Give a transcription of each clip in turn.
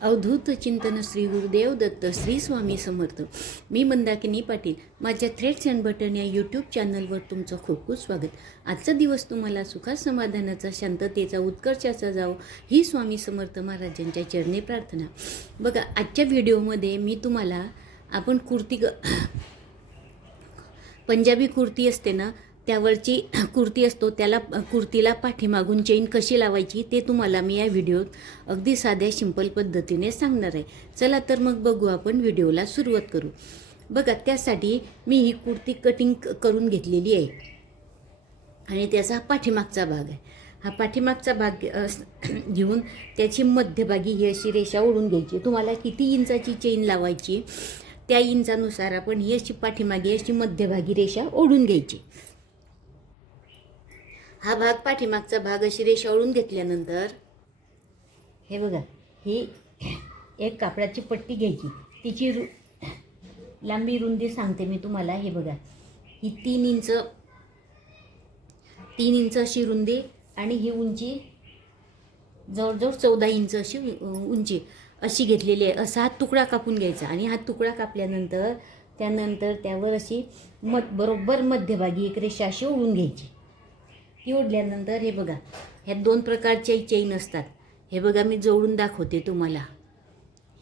अवधूत चिंतन श्री गुरुदेव दत्त श्री स्वामी समर्थ. मी मंदाकिनी पाटील. माझ्या threads and button या यूट्यूब चॅनलवर तुमचं खूप खूप स्वागत. आजचा दिवस तुम्हाला सुखात समाधानाचा, शांततेचा, उत्कर्षाचा जावो ही स्वामी समर्थ महाराजांच्या चरणी प्रार्थना. बघा, आजच्या व्हिडिओमध्ये मी तुम्हाला आपण पंजाबी कुर्ती असते ना, त्यावरची कुर्ती असतो, त्याला कुर्तीला पाठीमागून चेन कशी लावायची ते तुम्हाला मी या व्हिडिओत अगदी साध्या सिंपल पद्धतीने सांगणार आहे. चला तर मग बघू, आपण व्हिडिओला सुरुवात करू. बघा, त्यासाठी मी ही कुर्ती कटिंग करून घेतलेली आहे आणि त्याचा पाठीमागचा भाग आहे. हा पाठीमागचा भाग घेऊन त्याची मध्यभागी ही अशी रेषा ओढून घ्यायची. तुम्हाला किती इंचाची चेन लावायची त्या इंचानुसार आपण ही अशी पाठीमागे अशी मध्यभागी रेषा ओढून घ्यायची. हा भाग, पाठीमागचा भाग अशी रेषा ओढून घेतल्यानंतर हे बघा, ही एक कापडाची पट्टी घ्यायची. तिची लांबी रुंदी सांगते मी तुम्हाला. हे बघा, ही 3 इंच अशी रुंदी आणि ही उंची जवळजवळ 14 इंच अशी उंची अशी घेतलेली आहे. असा हा तुकडा कापून घ्यायचा आणि हा तुकडा कापल्यानंतर त्यावर अशी बरोबर मध्यभागी एक रेषा अशी ओढून घ्यायची. ती ओढल्यानंतर हे बघा, ह्या 2 प्रकारच्या चेन असतात. हे बघा, मी जोडून दाखवते तुम्हाला.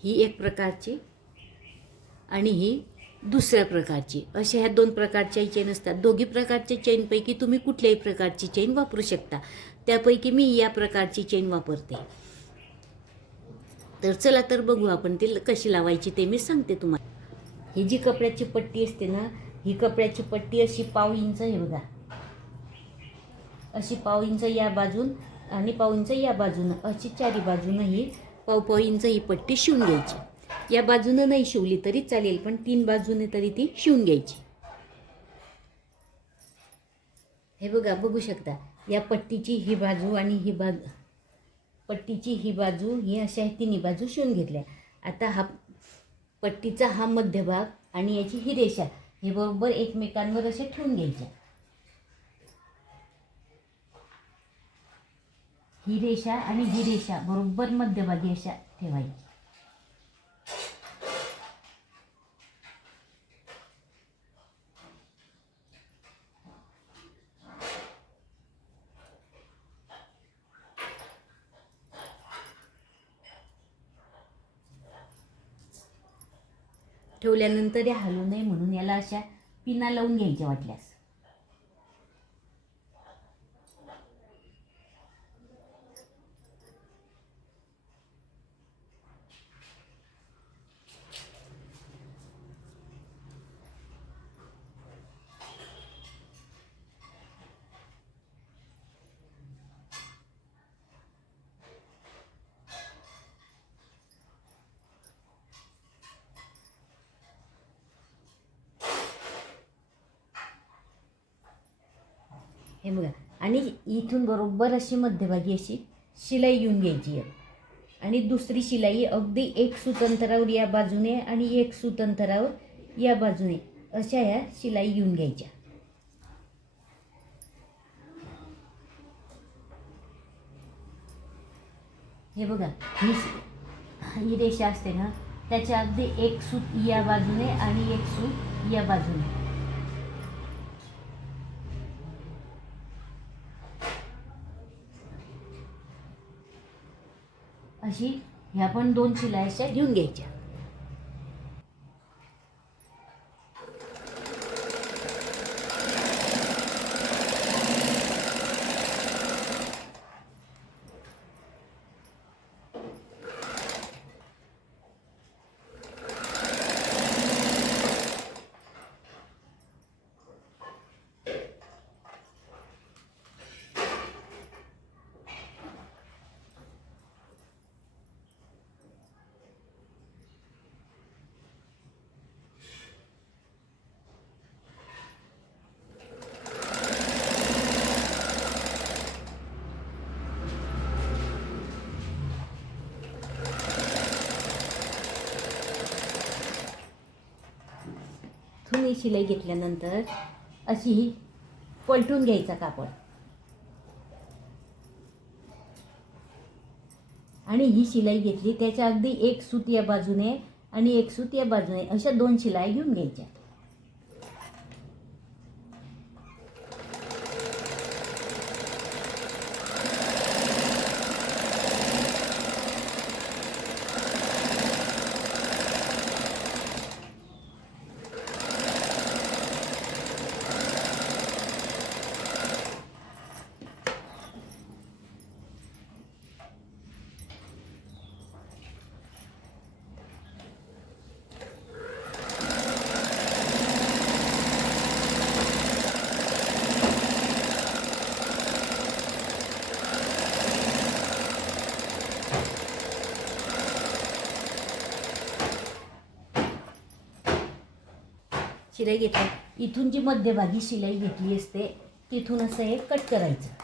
ही एक प्रकारची आणि ही दुसऱ्या प्रकारची, अशा ह्या 2 प्रकारच्या चेन असतात. दोघी प्रकारच्या चेनपैकी तुम्ही कुठल्याही प्रकारची चेन वापरू शकता. त्यापैकी मी या प्रकारची चेन वापरते. तर चला तर बघू आपण ती कशी लावायची ते मी सांगते तुम्हाला. ही जी कपड्याची पट्टी असते ना, ही कपड्याची पट्टी अशी 1/2 इंच, हे बघा, अशी 1/2 इंच या बाजून आणि 1/2 इंच या बाजूनं, अशी चारी बाजूनं ही 1/2 इंच ही पट्टी शिवून घ्यायची. या बाजूनं नाही शिवली तरी चालेल, पण 3 बाजूने तरी ती शिवून घ्यायची. हे बघा, बघू शकता, या पट्टीची ही बाजू आणि ही बाजू, पट्टीची ही बाजू, ही अशा तिन्ही बाजू शिवून घेतल्या. आता हा पट्टीचा हा मध्यभाग आणि याची ही रेषा हे बरोबर एकमेकांवर असे ठेवून घ्यायच्या. ही रेषा आणि ही रेषा बरोबर मध्यभागी अशा ठेवायची. ठेवल्यानंतर या हलू नये म्हणून याला अशा पिना लावून घ्यायच्या वाटल्यास. हे बघा, आणि इथून बरोबर अशी मध्यभागी अशी शिलाई घेऊन घ्यायची आहे आणि दुसरी शिलाई अगदी 1 सूत अंतरावर या बाजूने आणि 1 सूत अंतरावर या बाजूने अशा ह्या शिलाई घेऊन घ्यायच्या. हे बघा, ही रेषा असते ना, त्याच्या अगदी 1 सूत या बाजूने आणि 1 सूत या बाजूने अशी ह्या पण 2 शिलाई अशा घेऊन घ्यायच्या. ही शिलाई घेतल्यानंतर अशी ही पलटून घ्यायचा कापड. आणि ही शिलाई घेतली, त्याच्या अगदी एक सूत या बाजूने आणि एक सूत या बाजूने अशा 2 शिलाई घेऊन घ्यायच्या. शिलाई घेतली, इथून जी मध्यभागी शिलाई घेतली असते तिथून असं हे कट करायचं.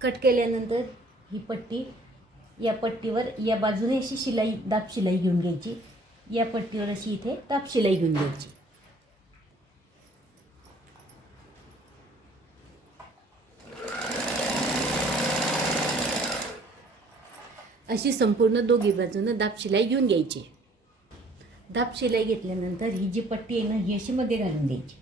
कट केल्यानंतर ही पट्टी, या पट्टीवर या बाजूने अशी शिलाई, दाब शिलाई घेऊन घ्यायची. या पट्टीवर अशी इथे दाब शिलाई घेऊन घ्यायची. अशी संपूर्ण दोघी बाजूनं दाब शिलाई घेऊन घ्यायची. दाब शिलाई घेतल्यानंतर ही जी पट्टी आहे ना, ही अशी मध्ये घालून द्यायची.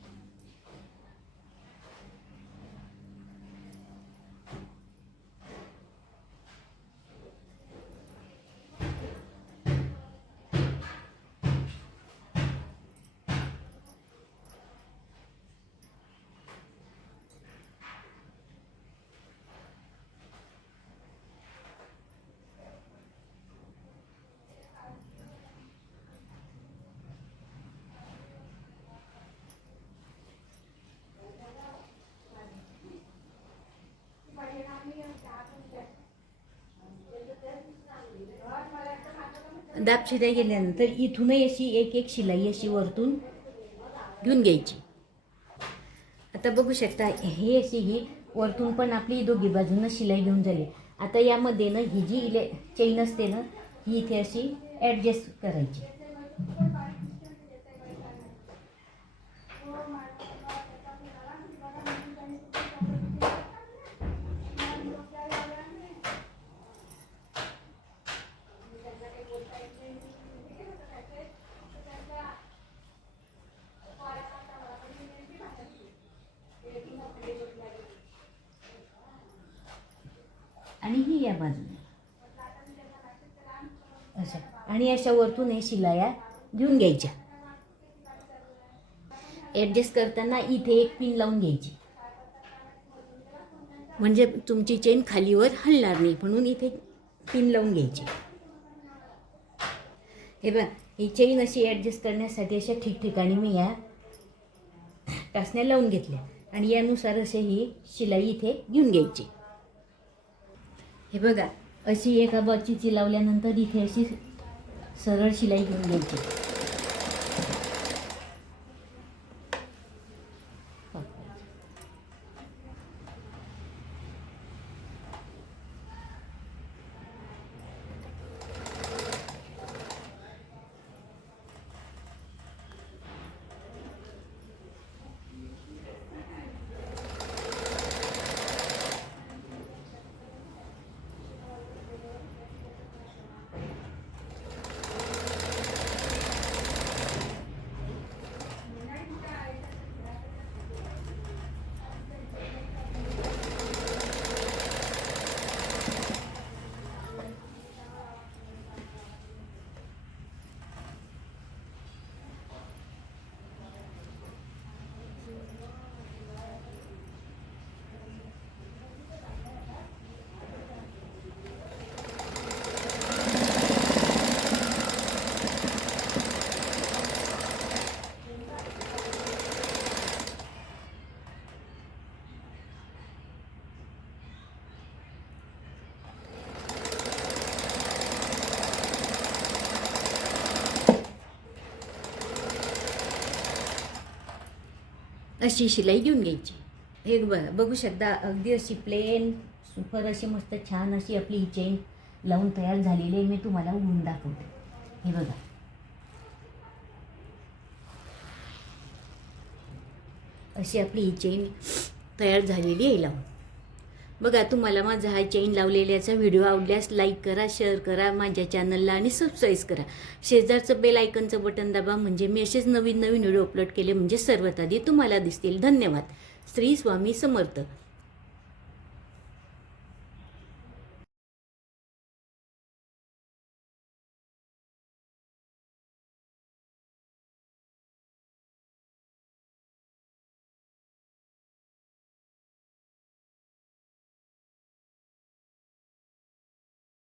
दाब शिलाई गेल्यानंतर इथूनही अशी एक शिलाई अशी वरतून घेऊन घ्यायची. आता बघू शकता, हे अशी ही वरतून पण आपली दोघी बाजूनं शिलाई घेऊन झाली. आता यामध्ये ना ही जी चेन असते ना, ही इथे अशी ॲडजस्ट करायची. आणि ही या बाजूने अशा, आणि अशा वरतून हे शिलाया घेऊन घ्यायच्या. ॲडजस्ट करताना इथे एक पिन लावून घ्यायची, म्हणजे तुमची चेन खालीवर हलणार नाही, म्हणून इथे पिन लावून घ्यायची. हे बघा, ही चेन अशी ॲडजस्ट करण्यासाठी अशा ठिकठिकाणी मी या टाचण्या लावून घेतल्या आणि यानुसार असे ही शिलाई इथे घेऊन घ्यायची. हे बघा, अशी एका बाजूची लावल्यानंतर इथे अशी सरळ शिलाई घेऊन घ्यायची. अशी शिलाई घेऊन घ्यायची. हे बघा, बघू शकता अगदी अशी प्लेन सुपर अशी मस्त छान अशी आपली ही चेन लावून तयार झालेली आहे. मी तुम्हाला उघडून दाखवते. हे बघा, अशी आपली ही चेन तयार झालेली आहे लावून. बघा, तुम्हाला माझा हा चेन लावलेल्याचा व्हिडिओ आवडल्यास लाईक करा, शेअर करा माझ्या चॅनलला आणि सबस्क्राईब करा. शेजारचं बेल आयकनचं बटन दाबा, म्हणजे मी असेच नवीन नवीन व्हिडिओ अपलोड केले म्हणजे सर्वात आधी तुम्हाला दिसतील. धन्यवाद. श्री स्वामी समर्थ.